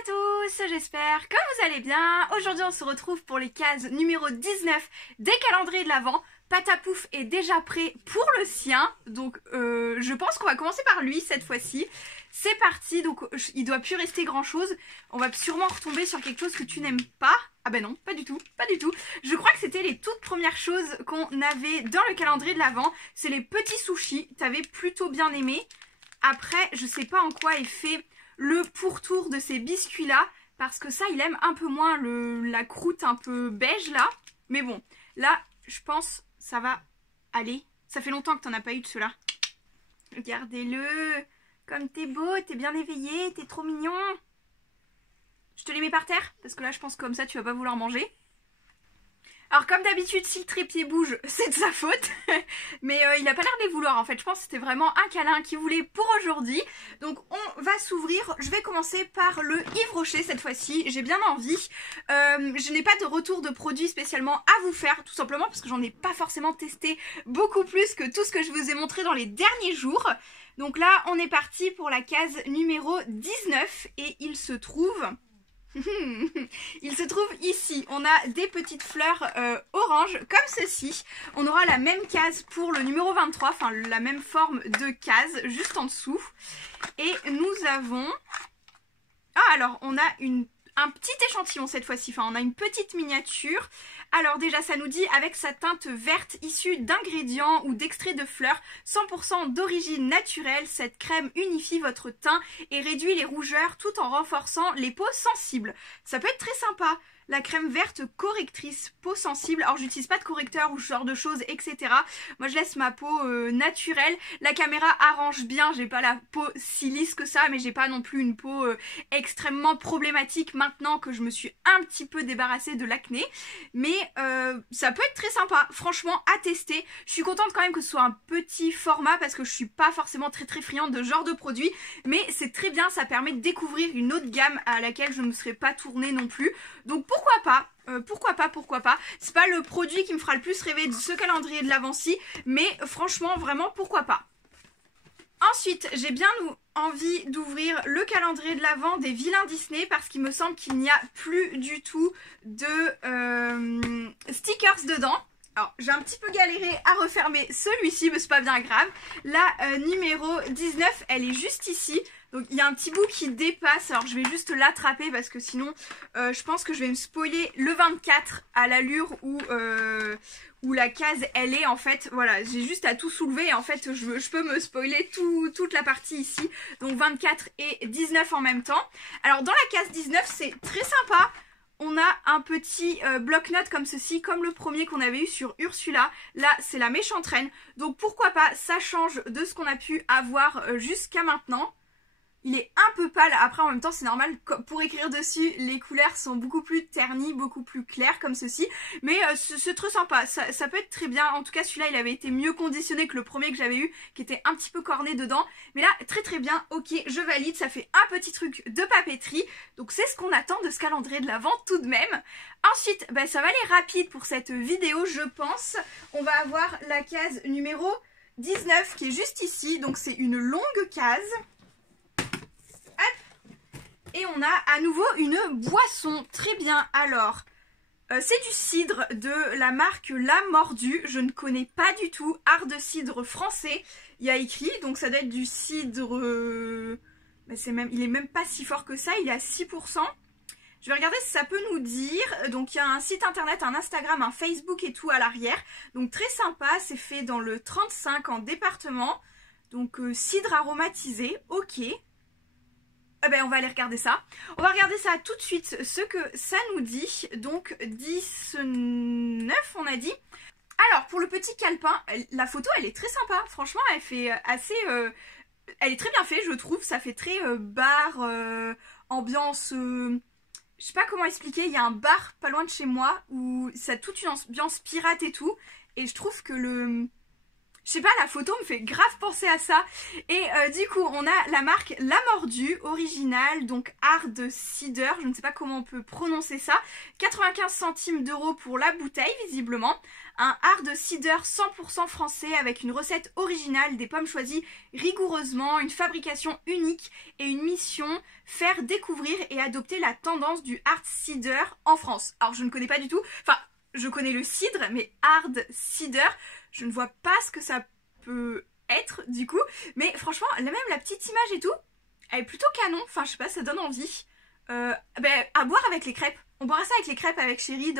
à tous, j'espère que vous allez bien. Aujourd'hui on se retrouve pour les cases numéro 19 des calendriers de l'Avent. Patapouf est déjà prêt pour le sien, donc je pense qu'on va commencer par lui cette fois-ci. C'est parti, donc il doit plus rester grand chose. On va sûrement retomber sur quelque chose que tu n'aimes pas. Ah ben non, pas du tout, pas du tout. Je crois que c'était les toutes premières choses qu'on avait dans le calendrier de l'Avent. C'est les petits sushis, t'avais plutôt bien aimé. Après, je sais pas en quoi est fait le pourtour de ces biscuits là, parce que ça il aime un peu moins la croûte un peu beige là, mais bon là je pense ça va aller. Ça fait longtemps que t'en as pas eu de ceux-là. Regardez-le, comme t'es beau, t'es bien éveillé, t'es trop mignon. Je te les mets par terre parce que là je pense que comme ça tu vas pas vouloir manger. Alors comme d'habitude, si le trépied bouge, c'est de sa faute. Mais il a pas l'air de les vouloir en fait. Je pense que c'était vraiment un câlin qu'il voulait pour aujourd'hui. Donc on va s'ouvrir. Je vais commencer par le Yves Rocher cette fois-ci. J'ai bien envie. Je n'ai pas de retour de produit spécialement à vous faire. Tout simplement parce que j'en ai pas forcément testé beaucoup plus que tout ce que je vous ai montré dans les derniers jours. Donc là, on est parti pour la case numéro 19. Et il se trouve... il se trouve ici, on a des petites fleurs orange comme ceci. On aura la même case pour le numéro 23, enfin la même forme de case juste en dessous. Et nous avons... Ah alors on a un petit échantillon cette fois-ci, enfin on a une petite miniature. Alors déjà ça nous dit avec sa teinte verte issue d'ingrédients ou d'extraits de fleurs 100% d'origine naturelle, cette crème unifie votre teint et réduit les rougeurs tout en renforçant les peaux sensibles. Ça peut être très sympa. La crème verte correctrice peau sensible. Alors j'utilise pas de correcteur ou ce genre de choses, etc. Moi je laisse ma peau naturelle. La caméra arrange bien, j'ai pas la peau si lisse que ça, mais j'ai pas non plus une peau extrêmement problématique maintenant que je me suis un petit peu débarrassée de l'acné. Mais ça peut être très sympa, franchement à tester. Je suis contente quand même que ce soit un petit format parce que je suis pas forcément très friande de ce genre de produit. Mais c'est très bien, ça permet de découvrir une autre gamme à laquelle je ne me serais pas tournée non plus. Donc pourquoi pas. C'est pas le produit qui me fera le plus rêver de ce calendrier de l'Avent-ci, mais franchement, vraiment, pourquoi pas. Ensuite, j'ai bien envie d'ouvrir le calendrier de l'Avent des vilains Disney parce qu'il me semble qu'il n'y a plus du tout de stickers dedans. Alors, j'ai un petit peu galéré à refermer celui-ci, mais c'est pas bien grave. La numéro 19, elle est juste ici. Donc, il y a un petit bout qui dépasse. Alors, je vais juste l'attraper parce que sinon, je pense que je vais me spoiler le 24 à l'allure où la case, elle est. En fait, voilà, j'ai juste à tout soulever. Et en fait, je peux me spoiler toute la partie ici. Donc, 24 et 19 en même temps. Alors, dans la case 19, c'est très sympa. On a un petit bloc-notes comme ceci, comme le premier qu'on avait eu sur Ursula. Là, c'est la méchante reine. Donc, pourquoi pas, ça change de ce qu'on a pu avoir jusqu'à maintenant. Il est un peu pâle, après en même temps c'est normal, pour écrire dessus les couleurs sont beaucoup plus ternies, beaucoup plus claires comme ceci, mais c'est très sympa, ça peut être très bien. En tout cas celui-là il avait été mieux conditionné que le premier que j'avais eu qui était un petit peu corné dedans, mais là très bien, ok je valide, ça fait un petit truc de papeterie, donc c'est ce qu'on attend de ce calendrier de l'Avent tout de même. Ensuite ben, ça va aller rapide pour cette vidéo je pense. On va avoir la case numéro 19 qui est juste ici, donc c'est une longue case. Et on a à nouveau une boisson, très bien. Alors, c'est du cidre de la marque La Mordue. Je ne connais pas du tout. Art de cidre français. Il y a écrit, donc ça doit être du cidre... il est même pas si fort que ça, il est à 6%. Je vais regarder si ça peut nous dire. Donc il y a un site internet, un Instagram, un Facebook et tout à l'arrière. Donc très sympa, c'est fait dans le 35 en département. Donc cidre aromatisé, ok. Eh ben, on va aller regarder ça. On va regarder ça tout de suite, ce que ça nous dit. Donc 19 on a dit. Alors pour le petit calepin, la photo elle est très sympa. Franchement elle fait assez... elle est très bien faite je trouve. Ça fait très bar, ambiance... je sais pas comment expliquer. Il y a un bar pas loin de chez moi où ça a toute une ambiance pirate et tout. Et je trouve que le... Je Je sais pas, la photo me fait grave penser à ça. Et du coup, on a la marque La Mordue, originale, donc Hard Cider, je ne sais pas comment on peut prononcer ça. 95 centimes d'euros pour la bouteille, visiblement. Un Hard Cider 100% français avec une recette originale, des pommes choisies rigoureusement, une fabrication unique et une mission, faire découvrir et adopter la tendance du Hard Cider en France. Alors je ne connais pas du tout, enfin je connais le cidre, mais Hard Cider, je ne vois pas ce que ça peut être du coup. Mais franchement, même la petite image et tout, elle est plutôt canon. Enfin, je sais pas, ça donne envie. À boire avec les crêpes. On boira ça avec les crêpes avec chérie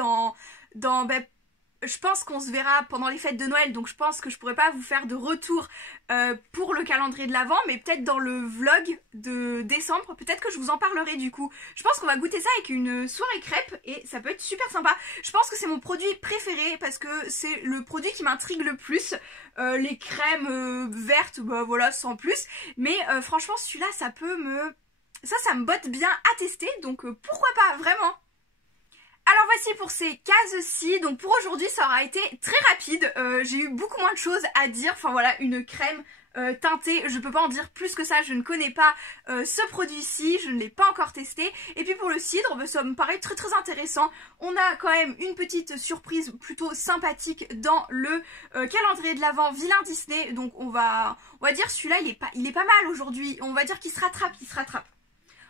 je pense qu'on se verra pendant les fêtes de Noël, donc je pense que je pourrais pas vous faire de retour pour le calendrier de l'Avent, mais peut-être dans le vlog de décembre, peut-être que je vous en parlerai du coup. Je pense qu'on va goûter ça avec une soirée crêpe et ça peut être super sympa. Je pense que c'est mon produit préféré parce que c'est le produit qui m'intrigue le plus. Les crèmes vertes, bah voilà, sans plus. Mais franchement, celui-là, ça me botte bien à tester, donc pourquoi pas, vraiment. Alors voici pour ces cases-ci, donc pour aujourd'hui ça aura été très rapide, j'ai eu beaucoup moins de choses à dire, enfin voilà, une crème teintée, je peux pas en dire plus que ça, je ne connais pas ce produit-ci, je ne l'ai pas encore testé. Et puis pour le cidre, ça me paraît très très intéressant, on a quand même une petite surprise plutôt sympathique dans le calendrier de l'Avent Vilain Disney, donc on va dire celui-là il est pas mal aujourd'hui, on va dire qu'il se rattrape,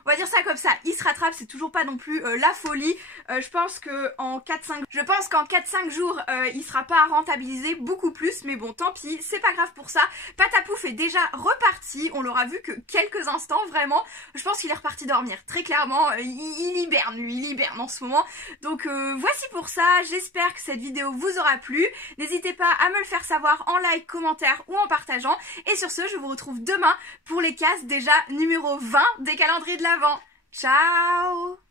On va dire ça comme ça, il se rattrape, c'est toujours pas non plus la folie. Je pense qu'en 4-5 jours, il sera pas rentabilisé beaucoup plus, mais bon, tant pis, c'est pas grave pour ça. Patapouf est déjà reparti, on l'aura vu que quelques instants, vraiment. Je pense qu'il est reparti dormir, très clairement, il hiberne, lui, il hiberne en ce moment. Donc voici pour ça, j'espère que cette vidéo vous aura plu. N'hésitez pas à me le faire savoir en like, commentaire ou en partageant. Et sur ce, je vous retrouve demain pour les cases déjà numéro 20 des calendriers de l'Avent. Ciao!